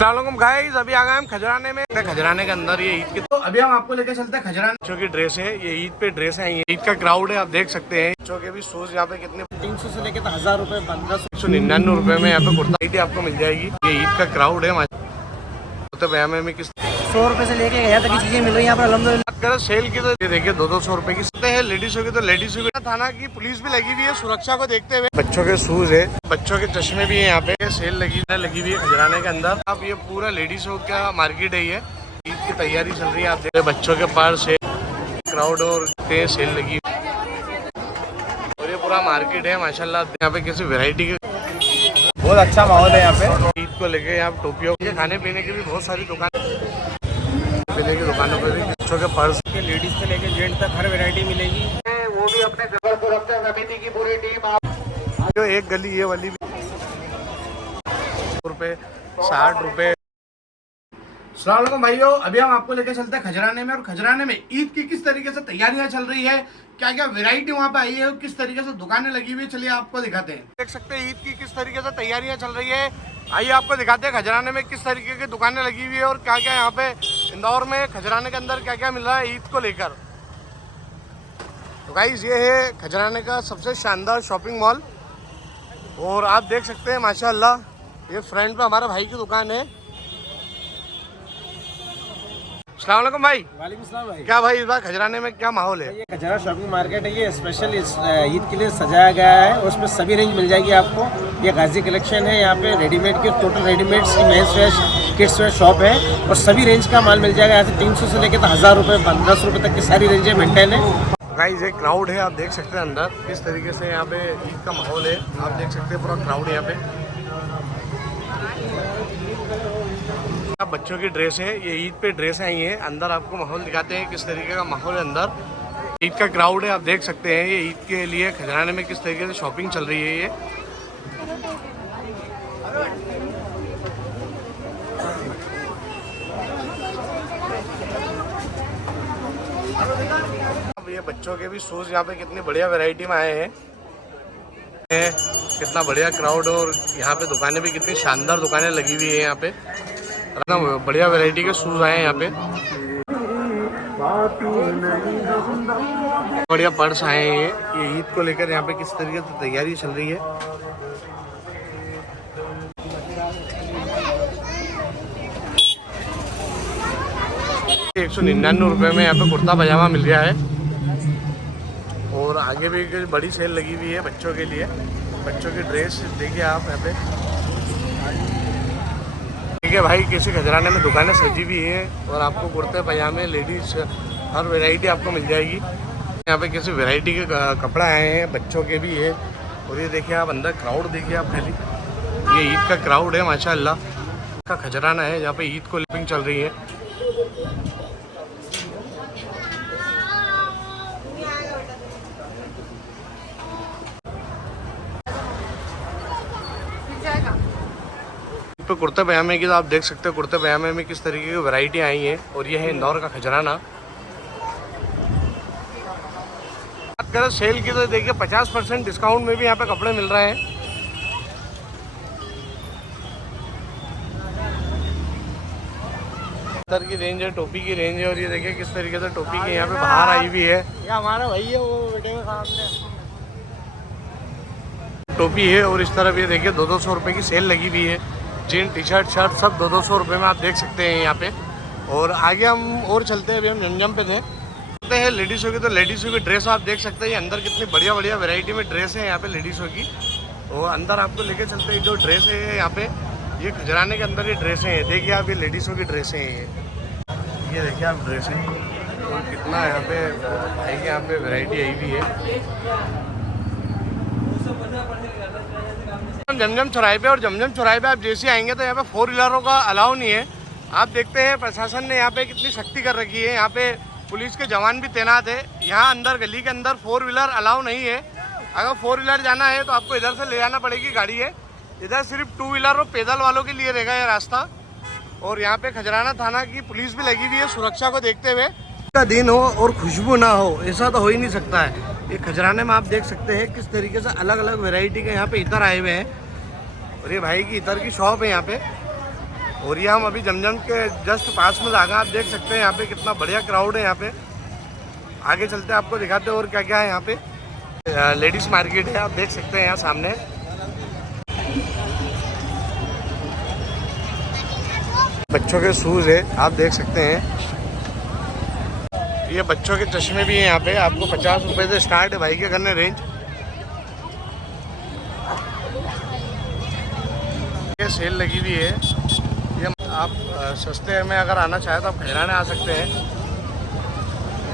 अस्सलामुअलैकुम गाइस, अभी आ गए हम खजराने में। खजराने के अंदर ये ईद की, तो अभी हम आपको लेके चलते हैं खजराने। बच्चों की ड्रेस है, ये ईद पे ड्रेस है, ये ईद का क्राउड है, आप देख सकते हैं। बच्चों के भी शूज यहाँ पे कितने 300 से लेके 1000 रुपए 1599 रुपए में यहाँ पे कुर्ता आपको मिल जाएगी। ये ईद का क्राउड है। तो बयामे में किस 100 रुपए से लेके यहाँ तक की चीजें मिल रही है यहाँ पर अल्हम्दुलिल्लाह। सेल की तो ये देखिए 200 रुपए की है। लेडीजों की तो लेडीजों की थाना की पुलिस भी लगी हुई है सुरक्षा को देखते हुए। बच्चों के शूज है, बच्चों के चश्मे भी है, यहाँ पे सेल लगी हुई है खजराने के अंदर। अब ये पूरा लेडीजों का मार्केट है, ये ईद की तैयारी चल रही है। आप देखिए बच्चों के पर्स है, क्राउड और सेल लगी और ये पूरा मार्केट है माशाल्लाह। यहाँ पे किसी वेरायटी के बहुत अच्छा माहौल है यहाँ पे। ईद को लेके यहाँ टोपियों के खाने पीने की भी बहुत सारी पीने की दुकानों पर भी बच्चों के पर्स के लेडीज से लेके जेंट्स तक हर वैरायटी मिलेगी। वो भी अपने घर को रखते हैं। समिति की पूरी टीम जो एक गली ये वाली भी रुपए 60 रुपए। अस्सलाम भाइयों, अभी हम आपको लेके चलते हैं खजराने में। और खजराने में ईद की किस तरीके से तैयारियां चल रही है, क्या क्या वैरायटी वहाँ पे आई है, किस तरीके से दुकानें लगी हुई है, चलिए आपको दिखाते हैं। देख सकते हैं ईद की किस तरीके से तैयारियां चल रही है। आइए आपको दिखाते हैं खजराने में किस तरीके की दुकानें लगी हुई है और क्या क्या यहाँ पे इंदौर में खजराने के अंदर क्या क्या मिल रहा है ईद को लेकर। तो गाइस ये है खजराने का सबसे शानदार शॉपिंग मॉल और आप देख सकते हैं माशाल्लाह ये फ्रंट पे हमारे भाई की दुकान है। अस्सलाम वालेकुम भाई। वालेकुम सलाम भाई। क्या भाई इस बार खजराने में क्या माहौल है? ये खजरा शॉपिंग मार्केट है, ये स्पेशल ईद के लिए सजाया गया है। उसमें सभी रेंज मिल जाएगी आपको। ये गाजी कलेक्शन है, यहाँ पे रेडीमेड के टोटल रेडीमेड्स की men's wear kids where shop है और सभी रेंज का माल मिल जाएगा। यहाँ से 300 से लेकर 1000 रुपए 1500 रुपए तक की सारी रेंजें मेंटेन है। गाइस एक क्राउड है, आप देख सकते हैं अंदर किस तरीके से यहाँ पे ईद का माहौल है। आप देख सकते हैं पूरा क्राउड यहाँ पे। बच्चों की ड्रेस है, ये ईद पे ड्रेस आई है। अंदर आपको माहौल दिखाते हैं किस तरीके का माहौल है अंदर। ईद का क्राउड है, आप देख सकते हैं ये ईद के लिए खजराने में किस तरीके से शॉपिंग चल रही है। ये अब ये बच्चों के भी शूज यहाँ पे कितनी बढ़िया वैरायटी में आए हैं। कितना बढ़िया क्राउड और यहाँ पे दुकानें भी कितनी शानदार दुकानें लगी हुई है यहाँ पे। इतना बढ़िया वैरायटी के शूज आए हैं यहाँ पे। बढ़िया पर्स आए हैं ये ईद को लेकर। यहाँ पे किस तरीके से तैयारी चल रही है। ₹199 में यहाँ पे कुर्ता पजामा मिल गया है और आगे भी बड़ी सेल लगी हुई है बच्चों के लिए। बच्चों की ड्रेस देखिए आप यहाँ पे। ठीक है भाई, किसी खजराने में दुकानें सजी हुई हैं और आपको कुर्ते पजामे लेडीज हर वैरायटी आपको मिल जाएगी। यहाँ पे किसी वैरायटी के कपड़ा आए हैं, बच्चों के भी है। और ये देखिए आप अंदर क्राउड देखिए आप पहले। ये ईद का क्राउड है माशाल्लाह का खजराना है जहाँ पे ईद को लिपिंग चल रही है। पे कुर्ते पजामे की तो आप देख सकते हो कुर्ते पजामे में किस तरीके की वैरायटी आई है। और ये है इंदौर का खजराना। बात करें सेल की तो देखिए 50% डिस्काउंट में भी यहाँ पे कपड़े मिल रहे हैं। इधर की रेंज है, टोपी की रेंज है। और ये देखिए किस तरीके से टोपी की यहाँ पे बाहर आई हुई है। ये हमारा भाई है, वो बेटे के सामने टोपी है। और इस तरफ ये देखिए 200 रुपये की सेल लगी हुई है। जीन टी शर्ट शर्ट सब 200 रुपये में आप देख सकते हैं यहाँ पे। और आगे हम और चलते हैं, अभी हम जमजम पे थे। लेडीज़ों की तो लेडीज़ों की ड्रेस आप देख सकते हैं। अंदर कितनी बढ़िया बढ़िया वैरायटी में ड्रेस है यहाँ पे लेडीज़ों की। और अंदर आपको लेके चलते हैं जो ड्रेस है यहाँ पे। ये खजराने के अंदर ये ड्रेसें हैं, देखिए आप ये लेडीज़ों की ड्रेसें हैं। ये देखिए आप ड्रेसें और कितना यहाँ पे आई, यहाँ पे वैरायटी आई हुई है। जमजम चौराहे पे और जमजम चौराहे पे आप जैसे आएंगे तो यहाँ पे 4 व्हीलरों का अलाउ नहीं है। आप देखते हैं प्रशासन ने यहाँ पे कितनी सख्ती कर रखी है। यहाँ पे पुलिस के जवान भी तैनात है। यहाँ अंदर गली के अंदर 4 व्हीलर अलाउ नहीं है। अगर 4 व्हीलर जाना है तो आपको इधर से ले जाना पड़ेगी गाड़ी है। इधर सिर्फ 2 व्हीलर और पैदल वालों के लिए रहेगा ये रास्ता। और यहाँ पे खजराना थाना की पुलिस भी लगी हुई है सुरक्षा को देखते हुए। का दिन हो और खुशबू ना हो, ऐसा तो हो ही नहीं सकता है। ये खजराने में आप देख सकते हैं किस तरीके से अलग अलग वैरायटी के यहाँ पे इतर आए हुए हैं। और ये भाई की इतर की शॉप है यहाँ पे। और ये हम अभी जमजम के जस्ट पास में आ गए। आप देख सकते हैं यहाँ पे कितना बढ़िया क्राउड है यहाँ पे। आगे चलते हैं, आपको दिखाते हैं और क्या क्या है यहाँ पे। लेडीज मार्केट है, आप देख सकते हैं यहाँ सामने। बच्चों के शूज़ है, आप देख सकते हैं। ये बच्चों के चश्मे भी हैं यहाँ पे। आपको 50 रुपये से स्टार्ट है भाई के करने रेंज। ये सेल लगी हुई है। ये आप सस्ते में अगर आना चाहें तो आप खजराने आ सकते हैं।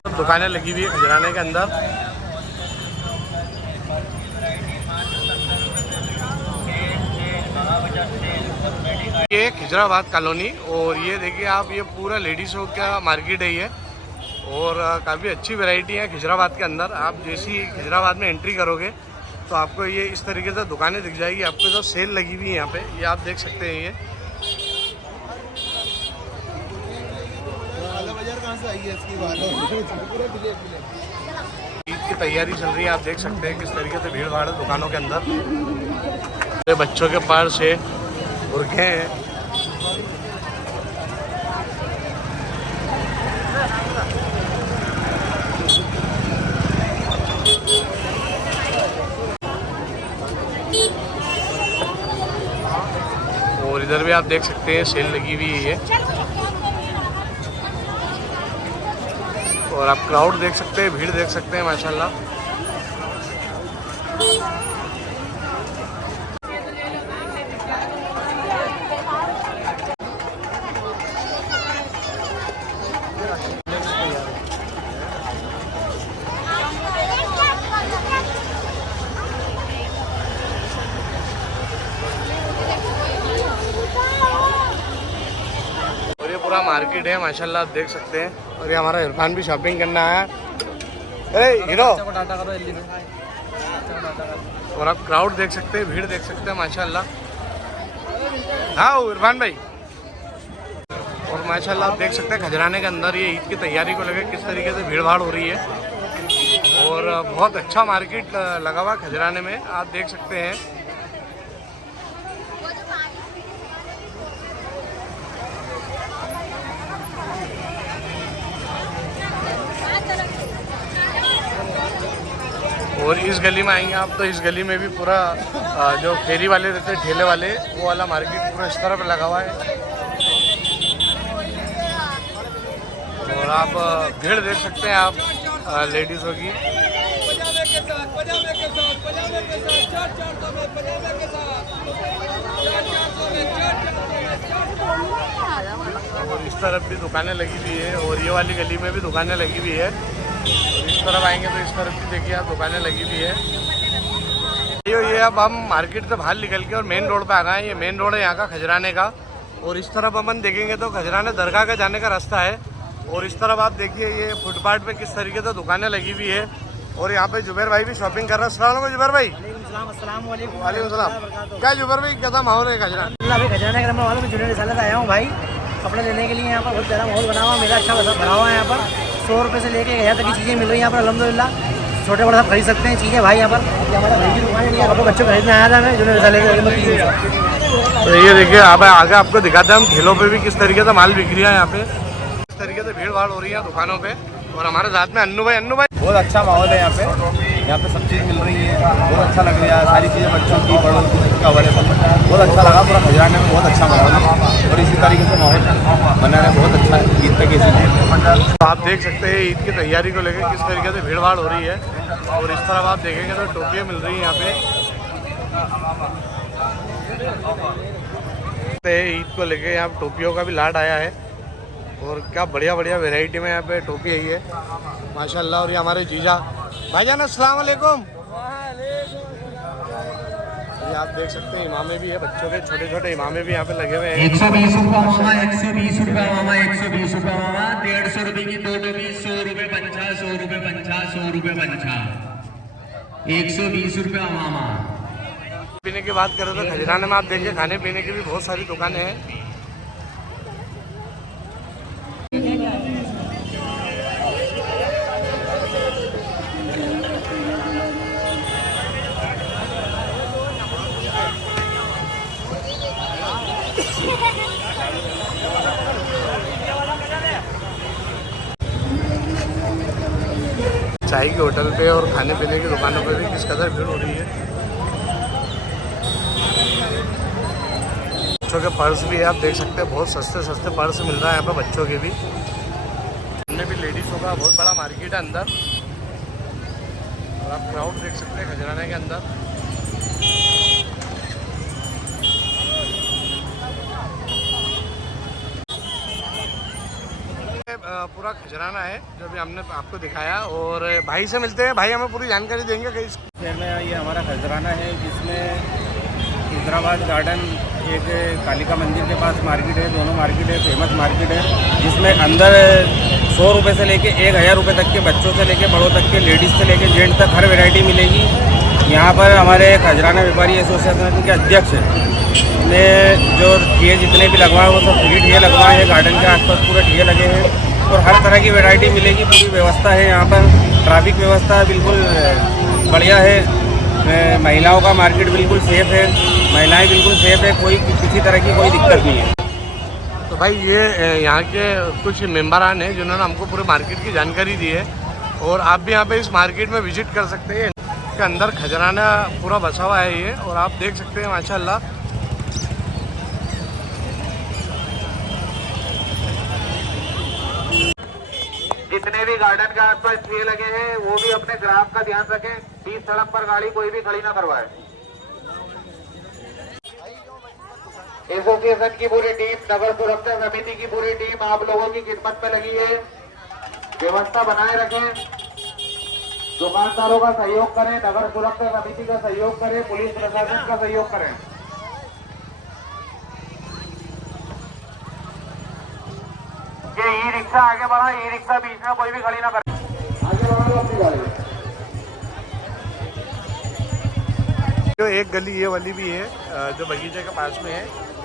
तो दुकानें लगी हुई है खजराने के अंदर। ये खिजराबाद कॉलोनी, और ये देखिए आप, ये पूरा लेडीज़ों का मार्केट है ये। और काफ़ी अच्छी वैरायटी है खिजराबाद के अंदर। आप जैसी खिजराबाद में एंट्री करोगे तो आपको ये इस तरीके से दुकानें दिख जाएगी। आपको जो सेल लगी हुई है यहाँ पे, ये आप देख सकते हैं। ये ईद की तैयारी चल रही है, आप देख सकते हैं किस तरीके से भीड़ भाड़ है दुकानों के अंदर। बच्चों के पर्स है, बुरखे हैं। और इधर भी आप देख सकते हैं सेल लगी हुई है। और आप क्राउड देख सकते हैं, भीड़ देख सकते हैं माशाल्लाह। पूरा मार्केट है माशाल्लाह, आप देख सकते हैं। और ये हमारा इरफान भी शॉपिंग करना आया। अरे हीरो। और आप क्राउड देख सकते हैं, भीड़ देख सकते हैं माशाल्लाह। हाँ इरफान भाई। और माशाल्लाह आप देख सकते हैं खजराने के अंदर ये ईद की तैयारी को लेकर किस तरीके से भीड़ भाड़ हो रही है। और बहुत अच्छा मार्केट लगा हुआ खजराने में, आप देख सकते हैं। और इस गली में आएंगे आप तो इस गली में भी पूरा जो फेरी वाले रहते हैं, ठेले वाले, वो वाला मार्केट पूरा इस तरफ लगा हुआ है। और आप भीड़ देख सकते हैं आप लेडीज़ों की। और इस तरफ भी दुकानें लगी हुई है, और ये वाली गली में भी दुकानें लगी हुई है। इस तरफ आएंगे तो इस तरफ भी देखिए आप दुकानें लगी हुई है। ये अब हम मार्केट से बाहर निकल के और मेन रोड पे आ गए हैं। ये मेन रोड है यहाँ का खजराने का। और इस तरफ अपन देखेंगे तो खजराने दरगाह का जाने का रास्ता है। और इस तरफ आप देखिए ये फुटपाथ पे किस तरीके से दुकानें लगी हुई है। और यहाँ पे जुबैर भाई भी शॉपिंग कर रहे हैं। अस्सलाम वालेकुम जुबैर भाई। वालेकुम सलाम। क्या जुबैर भाई कैसा माहौल है खजराने? खजराने का माहौल में जुनेद रिसालत आया हूँ भाई कपड़े लेने के लिए। यहाँ पर बहुत ज़्यादा माहौल बना हुआ, मेरा अच्छा भरा हुआ है। यहाँ पर 100 रुपये से लेके 1000 तक की चीज़ें मिल रही हैं यहाँ पर अल्हम्दुलिल्लाह। छोटे बड़े सब खरीद सकते हैं चीज़ें भाई यहाँ पर। ये हमारा भाई की दुकान है, कपड़े बच्चों खरीदने आया था मैं जुनेद रिसालत। तो ये देखिए आप आगे आपको दिखाते हैं हम ठेलों पे भी किस तरीके से माल बिक रहा है यहाँ पे, किस तरीके से भीड़ भाड़ हो रही है दुकानों पे। और हमारे साथ में अन्नू भाई बहुत अच्छा माहौल है यहाँ पे सब चीज़ मिल रही है, बहुत अच्छा लग रहा है। सारी चीज़ें बच्चों की बड़ों की सबका अवेलेबल, बहुत अच्छा लगा। पूरा खजराने में बहुत अच्छा माहौल है और इसी तरीके से माहौल बना रहे, बहुत अच्छा ईद तक इसी। तो आप देख सकते हैं ईद की तैयारी को लेकर किस तरीके से भीड़ भाड़ हो रही है। और इस तरफ आप देखेंगे तो टोपियाँ मिल रही हैं यहाँ पे। ईद को लेकर यहाँ टोपियों का भी लाट आया है। और क्या बढ़िया बढ़िया वैरायटी में यहाँ पे टोपी आई है माशाल्लाह। और ये हमारे जीजा भाईजान अस्सलाम वालेकुम। ये आप देख सकते हैं इमामे भी है, बच्चों के छोटे छोटे इमामे भी यहाँ पे लगे हुए हैं। 120 रुपया मामा, 120 रुपया मामा, 120 रुपया मामा, 150 रुपये की 2 टोपी, 100 रुपये 50, 100 रुपये 50, 100 रुपये 50, 120 रुपया मामा। पीने की बात करें तो खजराने में आप देखिए खाने पीने की भी बहुत सारी दुकानें हैं। चाय की होटल पे और खाने पीने की दुकानों पे भी किस कदर भीड़ हो रही है। बच्चों के पर्स भी है, आप देख सकते हैं बहुत सस्ते सस्ते पर्स मिल रहा है यहाँ पे बच्चों के भी। हमने भी लेडीज़ों का बहुत बड़ा मार्केट है अंदर, और आप क्राउड देख सकते हैं खजराने के अंदर। पूरा खजराना है जो भी हमने आपको दिखाया, और भाई से मिलते हैं, भाई हमें पूरी जानकारी देंगे कि शहर में ये हमारा खजराना है, जिसमें हैदराबाद गार्डन एक कालिका मंदिर के पास मार्केट है, दोनों मार्केट है, फेमस मार्केट है, जिसमें अंदर 100 रुपये से लेके 1000 रुपये तक के, बच्चों से लेके बड़ों तक के, लेडीज़ से लेके जेंट्स तक हर वैरायटी मिलेगी। यहाँ पर हमारे खजराना व्यापारी एसोसिएशन के अध्यक्ष ने जो ठिये जितने भी लगवाए वो सब फ्री ठिये लगवाए हैं। गार्डन के आसपास पूरे ठिये लगे हैं और हर तरह की वैरायटी मिलेगी। पूरी व्यवस्था है यहाँ पर, ट्रैफिक व्यवस्था बिल्कुल बढ़िया है। महिलाओं का मार्केट बिल्कुल सेफ है, महिलाएं बिल्कुल सेफ है, कोई किसी तरह की कोई दिक्कत नहीं है। तो भाई ये यहाँ के कुछ मेम्बरान हैं जिन्होंने हमको पूरे मार्केट की जानकारी दी है, और आप भी यहाँ पे इस मार्केट में विजिट कर सकते हैं। इसके अंदर खजराना पूरा बसा हुआ है ये, और आप देख सकते हैं माशाल्लाह। जितने भी गार्डन के आसपास ठेले लगे हैं वो भी अपने ग्राहक का ध्यान रखें, बीच सड़क पर गाड़ी कोई भी खड़ी ना करवाए। एसोसिएशन की पूरी टीम, नगर सुरक्षा समिति की पूरी टीम आप लोगों की खिदमत में लगी है। व्यवस्था बनाए रखें, दुकानदारों का सहयोग करें, नगर सुरक्षा समिति का सहयोग करें, पुलिस प्रशासन का सहयोग करें। ये ई रिक्शा आगे बढ़ा, ई रिक्शा बीच में कोई भी खड़ी ना करे, आगे बढ़ा लो अपनी गाड़ी। जो एक गली ये वाली भी है जो बगीचे के पास में है,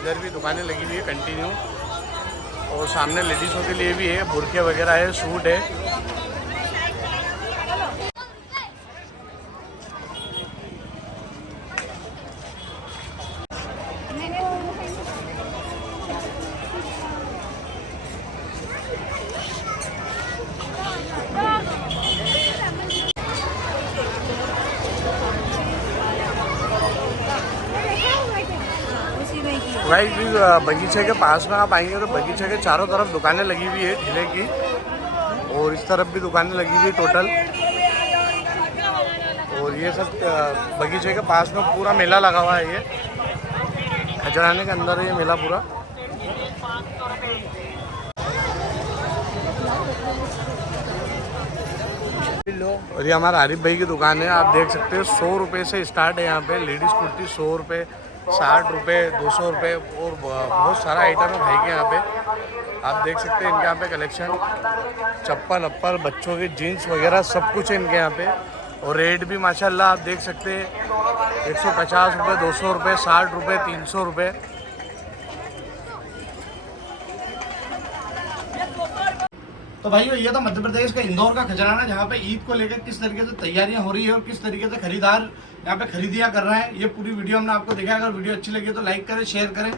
इधर भी दुकानें लगी हुई है कंटिन्यू, और सामने लेडीज़ों के लिए भी है, बुरके वगैरह है, सूट है। भाई बगीचे के पास में आप आएंगे तो बगीचे के चारों तरफ दुकानें लगी हुई है ठेले की, और इस तरफ भी दुकानें लगी हुई है टोटल। और ये सब बगीचे के पास में पूरा मेला लगा हुआ है। ये खजराने के अंदर है ये मेला पूरा। और ये हमारा आरिफ भाई की दुकान है, आप देख सकते हैं 100 रुपये से स्टार्ट है यहाँ पे। लेडीज़ कुर्ती 100 रुपये, 60 रुपये, 200 रुपये, और बहुत सारा आइटम है भाई के यहाँ पे। आप देख सकते हैं इनके यहाँ पे कलेक्शन, चप्पल अप्पल, बच्चों की जीन्स वगैरह सब कुछ है इनके यहाँ पे। और रेट भी माशाल्लाह आप देख सकते हैं 150 रुपये, 200 रुपये, 60 रुपये, 300 रुपये। तो भाइयों ये था मध्य प्रदेश का इंदौर का खजराना, जहाँ पे ईद को लेकर किस तरीके से तैयारियां हो रही है और किस तरीके से खरीदार यहाँ पे खरीदियां कर रहे हैं। ये पूरी वीडियो हमने आपको दिखाया। अगर वीडियो अच्छी लगी तो लाइक करें, शेयर करें।